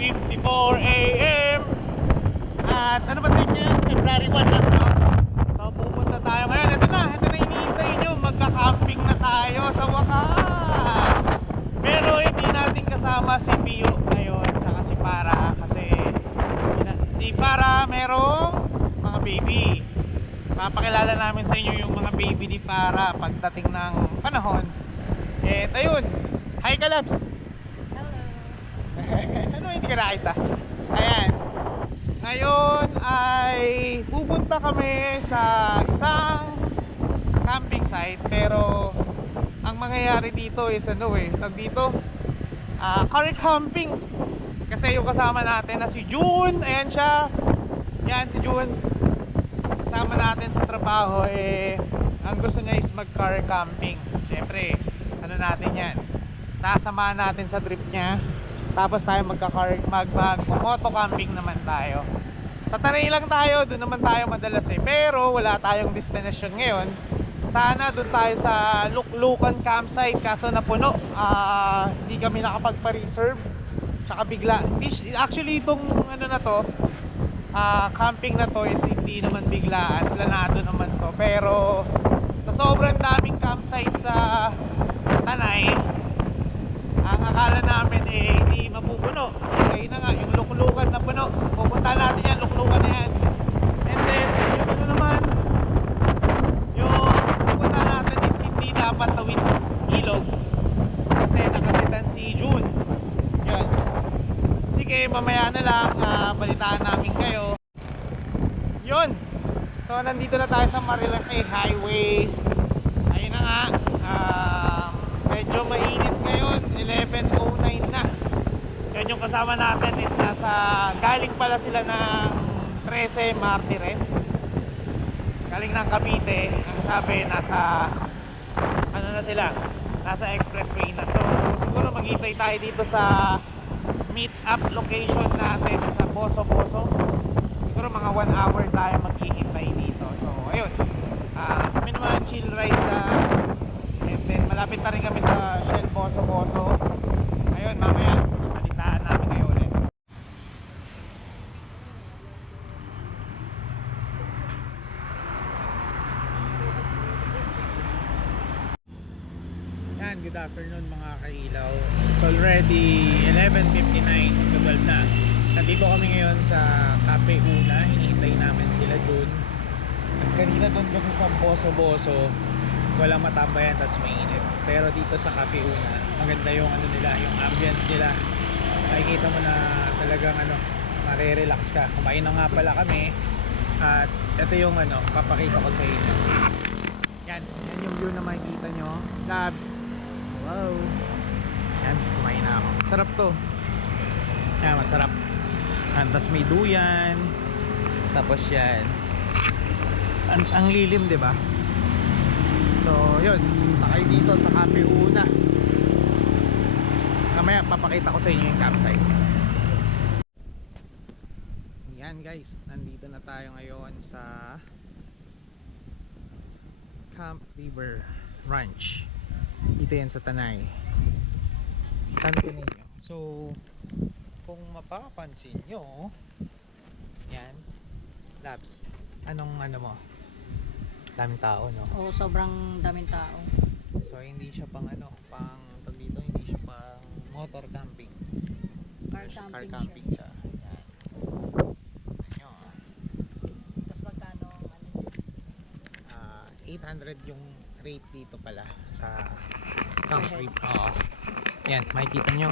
11.54 a.m. At ano ba date niya? February 1 na so. So pupunta tayo ngayon. Ito na, ito na iniintay nyo. Magka-camping na tayo sa wakas. Pero hindi natin kasama si Pio ngayon. Tsaka si Para. Kasi si Para merong mga baby. Papakilala namin sa inyo yung mga baby ni Para pagdating ng panahon. Eh, ayun. Hi, Kalabs. Ano hindi ka nakita? Ayan. Ngayon ay pupunta kami sa isang camping site pero ang mangyayari dito is ano eh, tag dito? Ah car camping. Kasi yung kasama natin na si June ayan siya. Yan si June. Kasama natin sa trabaho eh ang gusto niya is mag car camping. Syempre ano natin yan? Sasamahan natin sa trip niya tapos tayo magka-car mag, mag moto camping naman tayo. Sa Tanay lang tayo doon naman tayo madalas eh. Pero wala tayong destination ngayon. Sana doon tayo sa Luklukan campsite. Kaso napuno. Ah hindi kami nakapagpa-reserve. Tsaka bigla actually itong ano na to ah camping na to is hindi naman biglaan planado naman to. Pero sa sobrang daming campsite sa Tanay ang akala namin eh hindi mapupuno. Eh na nga yung luklukan na puno. Pupunta natin yan luklukan na yan. And then yung ano naman yung pupunta natin is hindi dapat tawid ilog. Kasi nakasitan si June. Yun. Sige mamaya na lang ah, balitaan namin kayo. Yun. So nandito na tayo sa Marilaki Highway ayun na nga um, medyo mainit ngayon 11.09 na yan yung kasama natin is nasa galing pala sila ng 13 Martires. Galing ng Cavite. Ang sabi nasa ano na sila? Nasa expressway na. So siguro maghintay tayo dito sa meet up location natin sa Boso Boso. Siguro mga 1 hour tayo maghihintay dito. So ayun. Ah kami naman chill ride na. And malapit na rin kami sa Shell Boso Boso. Ayun mamaya balitaan namin kayo ulit Yan, good afternoon mga kailaw. It's already 11.59, 12 na. Nandito kami ngayon sa Cafe Una, hinihintay namin sila June. Kanina doon kasi sa Boso Boso, walang matambayan tas mainit. Pero dito sa Cafe Una, maganda yung ano nila, yung ambience nila. Makikita mo na talagang ano, mare-relax ka. Kumain na nga pala kami. At ito yung ano, papakita ko sa inyo. Yan, yan yung view na makikita nyo. Labs. Wow. Yan, kumain na ako. Sarap to. Yan, masarap. Yan, tapos may duyan. Tapos yan. Ang, ang lilim, di ba? So, yun. Punta kayo dito sa Cafe Una. Kamaya, papakita ko sa inyo yung campsite. Yan guys, nandito na tayo ngayon sa Camp River Ranch dito yan sa Tanay tanto ninyo so kung mapapansin nyo yan labs anong ano mo daming tao no Oo, sobrang daming tao. so hindi siya pang ano pang dito hindi siya pang motor camping Car Ano siya, camping car siya. camping siya, Yan. Ayun. Tapos magkano ang ano? Ah, 800 yung rate dito pala sa head. Rib. Oo. Yan, makikita nyo.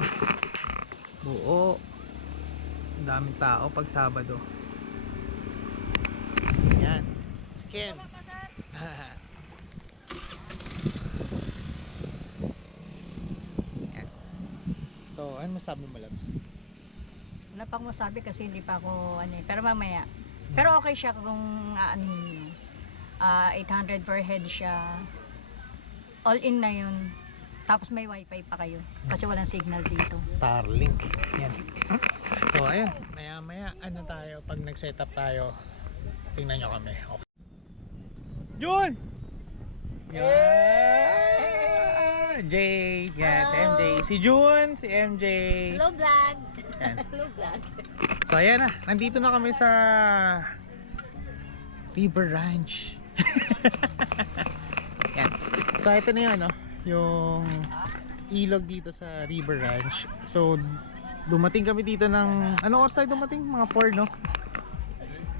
Buo. Ang daming tao pag Sabado. Yan. Skin. Yan. So, ano masabi mo, Labs? Wala pa akong masabi kasi hindi pa ako ano eh. Pero mamaya. Pero okay siya kung ano yun. Ah, 800 per head siya. All in na yun. Tapos may wifi pa kayo. Kasi walang signal dito. Starlink. Yan. So, ayun. Maya maya, ano tayo, pag nag-set up tayo, tingnan nyo kami. Okay. Jun! Yeah! Jay! Yeah, si MJ. Si June, si MJ. vlog! Yan. Hello, vlog. So ayan na, nandito na kami sa River Ranch. So ito na yun, no? yung ilog dito sa River Ranch. So dumating kami dito ng ano oras tayo dumating? Mga 4 no?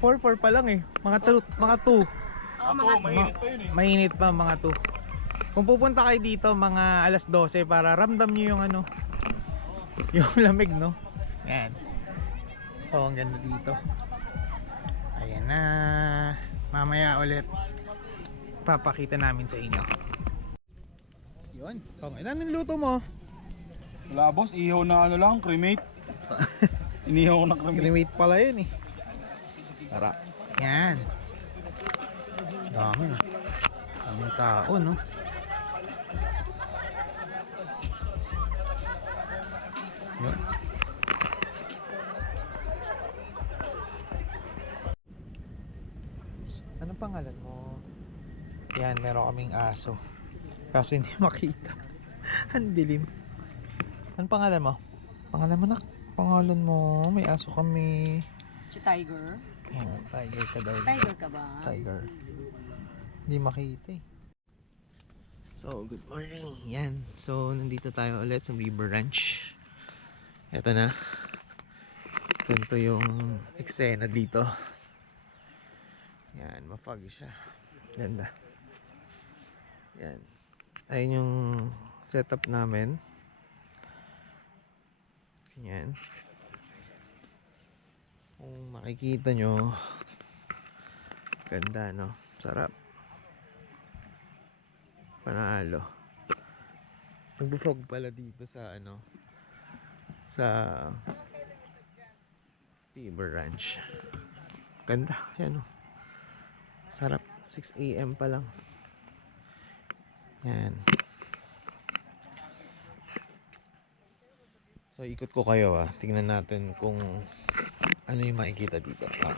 4 4 pa lang eh. Mga 2 mga 2. Oh, mga mainit pa yun eh. Mainit pa mga 2. Kung pupunta kayo dito mga alas 12 para ramdam nyo yung ano yung lamig no. Yan. So ang ganda dito. Ayan na. Mamaya ulit papakita namin sa inyo. Yun. Kung ilan ang luto mo? Wala boss, ihaw na ano lang, cremate. Inihaw ko na cremate. Cremate pala yun eh. Tara. Yan. Dami. Daming tao no. Yun. Anong pangalan mo? Yan, meron kaming aso. Kaso hindi makita. Ang dilim. Anong pangalan mo? Pangalan mo nak? Pangalan mo? May aso kami. Si Tiger. Yan, tiger ka daw. Tiger ka ba? Tiger. Hindi makita eh. So, good morning. Yan. So, nandito tayo ulit sa River Ranch. Ito na. Ganito yung eksena dito. Yan, mafog siya. Ganda. Yan. Ayun yung setup namin. Yan. Kung makikita nyo, ganda no? Sarap. Panalo. Nagbufog pala dito sa ano sa Tiber Ranch. Ganda. Yan o. Sarap. 6 a.m. pa lang. Yan. So ikot ko kayo ah. Tingnan natin kung ano yung makikita dito. Ah.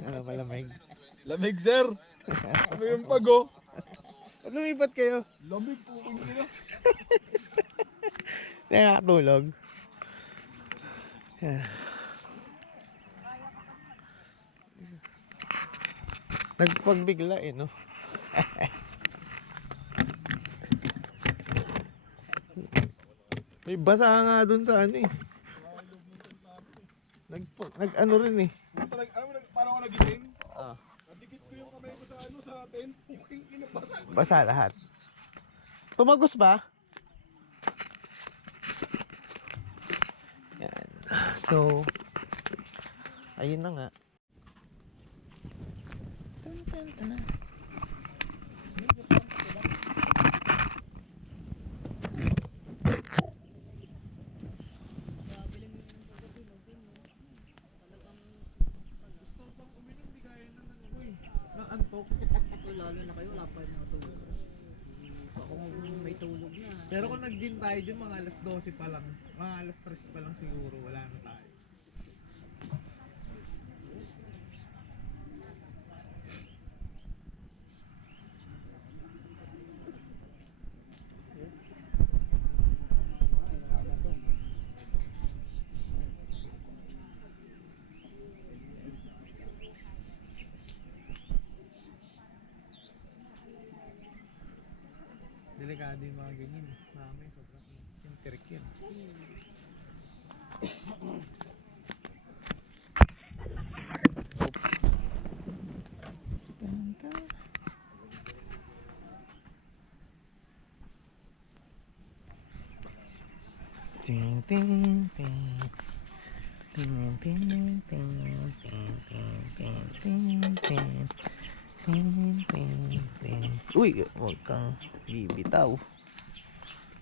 ano pala Meg? Lamig sir! Ano yung pago? Lumipat kayo. Lamig po nila. Hindi na nakatulog. Yan. Nagpagbigla eh, no? May basa nga dun sa ano eh. Nag, nag ano rin eh. Alam mo, parang ako nagising. Ah, Nadikit ko yung kamay ko sa ano, sa tent. Puking inabasa. basa lahat. Tumagos ba? Yan. So, ayun na nga. Tan, tan. Naantok. Lalo na kayo, wala pa rin natulog. Ako may tulog na. Pero kung nag-gym tayo dyan, mga alas 12 pa lang. Mga alas 3 pa lang siguro, wala na tayo. Delikado yung mga ganyan. Mami, sobrang intrick yun. Ting ting ting ting ting ting ting ting ting ting ting Ting, ting, ting. Uy, huwag kang bibitaw.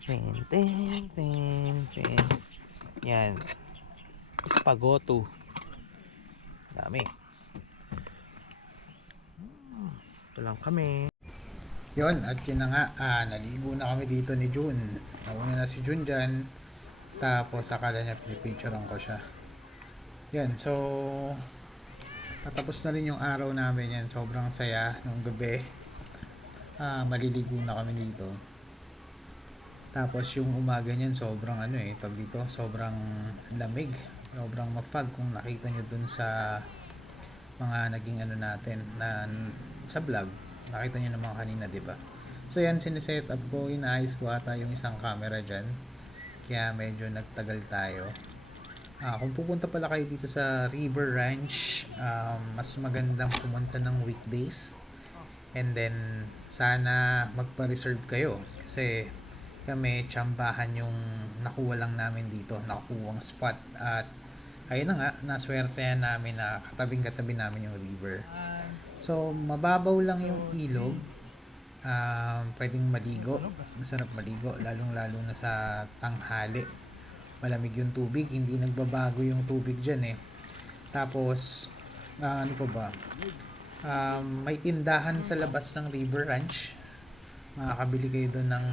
Ting, ting, ting, ting. Yan. Spagoto. Dami. Hmm, Ito lang kami. Yon at yun na nga, ah, naligo na kami dito ni June. Nauna na si June dyan. Tapos akala niya pinipicturean ko siya. Yan, so patapos na rin yung araw namin yan. Sobrang saya nung gabi. ah, maliligo na kami dito. Tapos yung umaga niyan sobrang ano eh, tag dito, sobrang lamig, sobrang mafag kung nakita nyo dun sa mga naging ano natin na sa vlog. Nakita nyo naman kanina, 'di ba? So yan siniset up ko, inaayos ko ata yung isang camera dyan. Kaya medyo nagtagal tayo. Ah, kung pupunta pala kayo dito sa River Ranch, um, mas magandang pumunta ng weekdays. And then, sana magpa-reserve kayo. Kasi kami, tsambahan yung nakuha lang namin dito, nakukuhang spot. At ayun na nga, naswertehan namin na katabing-katabi namin yung river. So, mababaw lang yung ilog. Um, pwedeng maligo. Masarap maligo, lalong-lalo na sa tanghali malamig yung tubig, hindi nagbabago yung tubig dyan eh. Tapos, ah, ano pa ba? Um, may tindahan sa labas ng River Ranch. Makakabili kayo doon ng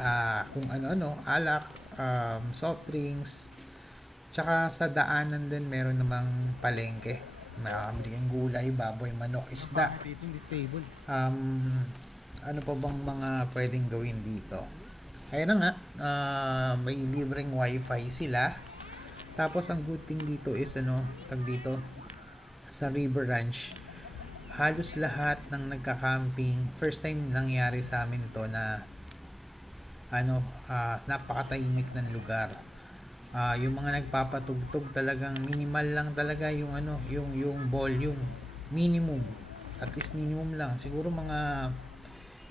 ah, kung ano-ano, alak, um, soft drinks. Tsaka sa daanan din meron namang palengke. Makakabili kayong gulay, baboy, manok, isda. Um, ano pa bang mga pwedeng gawin dito? Ayun na nga, ah, may libreng wifi sila. Tapos ang good thing dito is ano, tag dito sa River Ranch. Halos lahat ng nagka-camping, first time nangyari sa amin to na ano, ah, napakatahimik ng lugar. Ah, yung mga nagpapatugtog talagang minimal lang talaga yung ano, yung yung volume, minimum. At least minimum lang. Siguro mga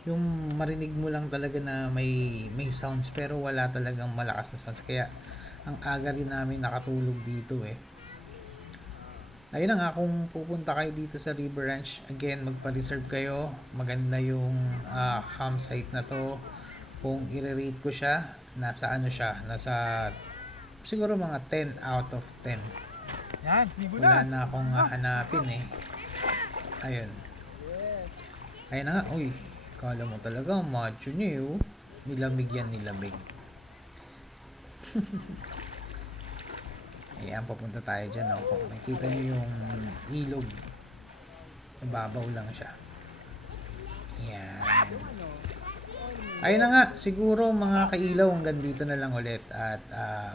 yung marinig mo lang talaga na may may sounds pero wala talagang malakas na sounds. Kaya ang aga rin namin nakatulog dito eh. Ayun na nga kung pupunta kayo dito sa River Ranch again magpa-reserve kayo. Maganda yung ah, campsite na to. Kung i-rate ko siya nasa ano siya nasa siguro mga 10 out of 10 Yan, wala na akong hanapin eh. Ayun. Ayun na nga uy Kala mo talaga, macho niya eh, oh. Nilamig yan, nilamig. Ayan, papunta tayo dyan. Oh. Kung nakikita nyo yung ilog, mababaw lang siya. Ayan. Ayun na nga, siguro mga kailaw hanggang dito na lang ulit. At ah,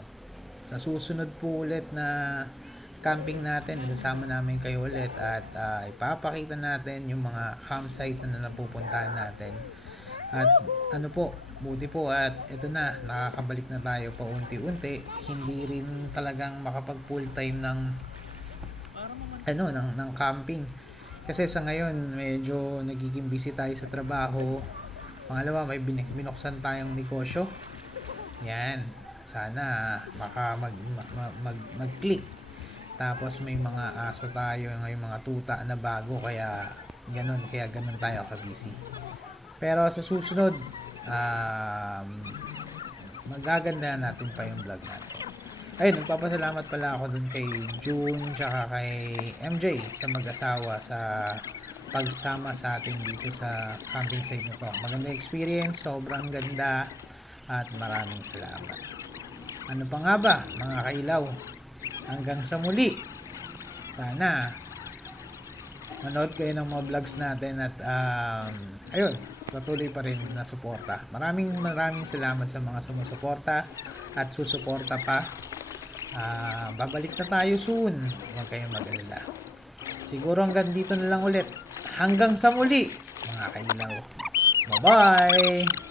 sa susunod po ulit na camping natin, isasama namin kayo ulit at ah, ipapakita natin yung mga campsite na napupuntahan natin. At ano po, buti po at ito na, nakakabalik na tayo pa unti-unti. Hindi rin talagang makapag full time ng ano, ng, ng camping. Kasi sa ngayon, medyo nagiging busy tayo sa trabaho. Pangalawa, may bin- binuksan tayong negosyo. Yan. Sana baka mag, mag, mag, mag-click. Tapos may mga aso tayo, may mga tuta na bago kaya ganun, kaya ganun tayo ka-busy. Pero sa susunod, um, magaganda natin pa yung vlog natin. Ayun, nagpapasalamat pala ako dun kay June tsaka kay MJ sa mag-asawa sa pagsama sa atin dito sa camping site na to. Maganda experience, sobrang ganda at maraming salamat. Ano pa nga ba, mga kailaw? Hanggang sa muli. Sana manood kayo ng mga vlogs natin at um, ayun, patuloy pa rin na suporta. Maraming maraming salamat sa mga sumusuporta at susuporta pa. Ah, babalik na tayo soon. Huwag kayong mag-alala. Siguro hanggang dito na lang ulit. Hanggang sa muli, mga kailaw. Bye-bye!